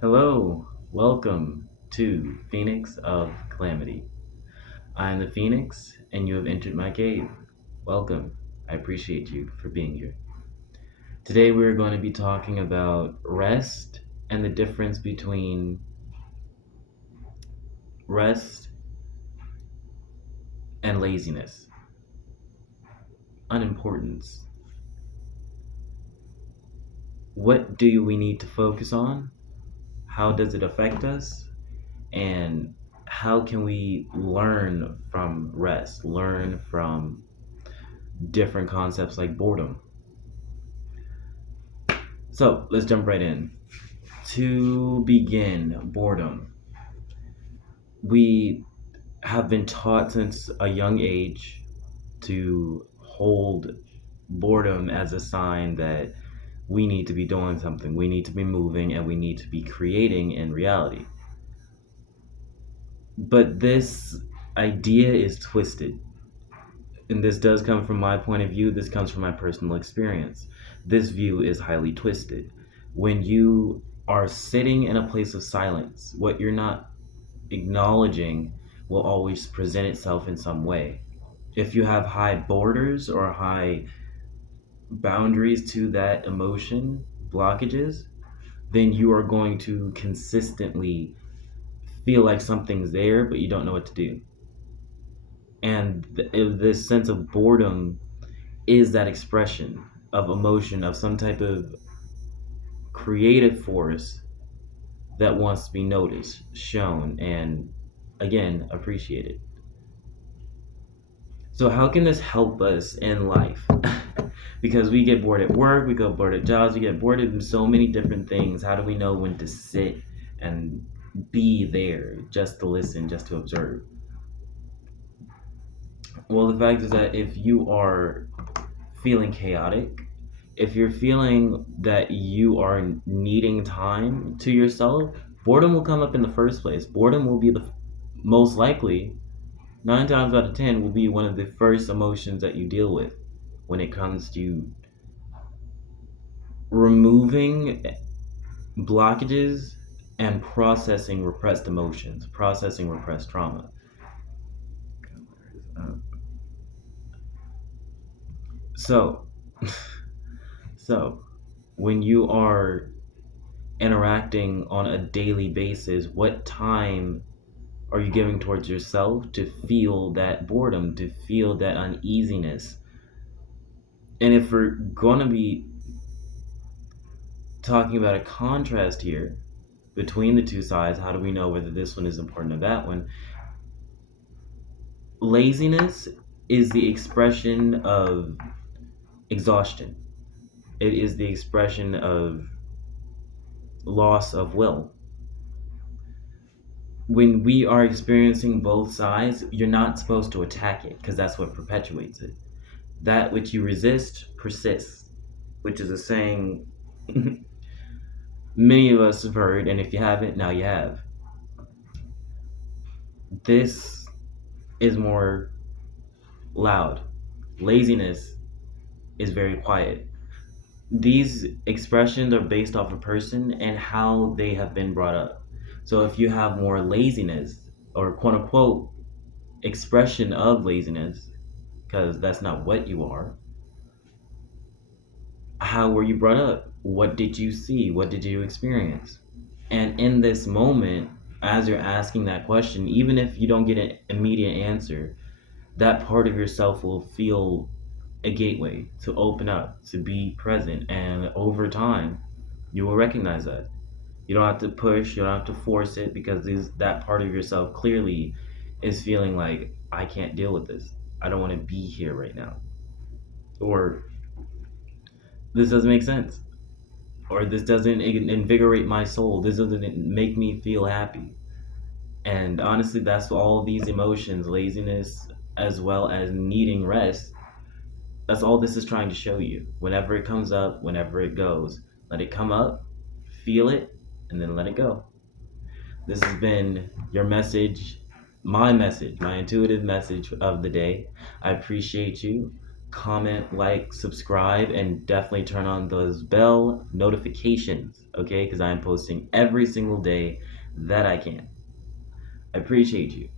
Hello, welcome to Phoenix of Calamity. I am the Phoenix, and you have entered my cave. Welcome. I appreciate you for being here. Today we are going to be talking about rest and the difference between rest and laziness. Unimportance. What do we need to focus on? How does it affect us? And how can we learn from rest? Learn from different concepts like boredom. So let's jump right in. To begin, boredom. We have been taught since a young age to hold boredom as a sign that we need to be doing something, we need to be moving, and we need to be creating in reality. But this idea is twisted. And this does come from my point of view, this comes from my personal experience. This view is highly twisted. When you are sitting in a place of silence, what you're not acknowledging will always present itself in some way. If you have high borders or high boundaries to that emotion, blockages, then you are going to consistently feel like something's there, but you don't know what to do. And this sense of boredom is that expression of emotion, of some type of creative force that wants to be noticed, shown, and again, appreciated. So, how can this help us in life? Because we get bored at work, we get bored at jobs, we get bored in so many different things. How do we know when to sit and be there just to listen, just to observe? Well, the fact is that if you are feeling chaotic, if you're feeling that you are needing time to yourself, boredom will come up in the first place. Boredom will be the most likely, 9 times out of 10, will be one of the first emotions that you deal with when it comes to removing blockages and processing repressed emotions, processing repressed trauma. So, so when you are interacting on a daily basis, what time are you giving towards yourself to feel that boredom, to feel that uneasiness? And if we're going to be talking about a contrast here between the two sides, how do we know whether this one is important or that one? Laziness is the expression of exhaustion. It is the expression of loss of will. When we are experiencing both sides, you're not supposed to attack it because that's what perpetuates it. That which you resist persists, which is a saying many of us have heard, and if you haven't, now you have. This is more loud. Laziness is very quiet. These expressions are based off a person and how they have been brought up. So if you have more laziness or quote unquote expression of laziness, because that's not what you are, how were you brought up? What did you see? What did you experience? And in this moment, as you're asking that question, even if you don't get an immediate answer, that part of yourself will feel a gateway to open up, to be present. And over time, you will recognize that. You don't have to push, you don't have to force it because that part of yourself clearly is feeling like, I can't deal with this. I don't want to be here right now. Or this doesn't make sense. Or this doesn't invigorate my soul. This doesn't make me feel happy. And honestly, that's all these emotions, laziness, as well as needing rest, that's all this is trying to show you. Whenever it comes up, whenever it goes, let it come up, feel it, and then let it go. This has been your message, my intuitive message of the day. I appreciate you. comment, like, subscribe, and definitely turn on those bell notifications, okay? Because I am posting every single day that I can. I appreciate you.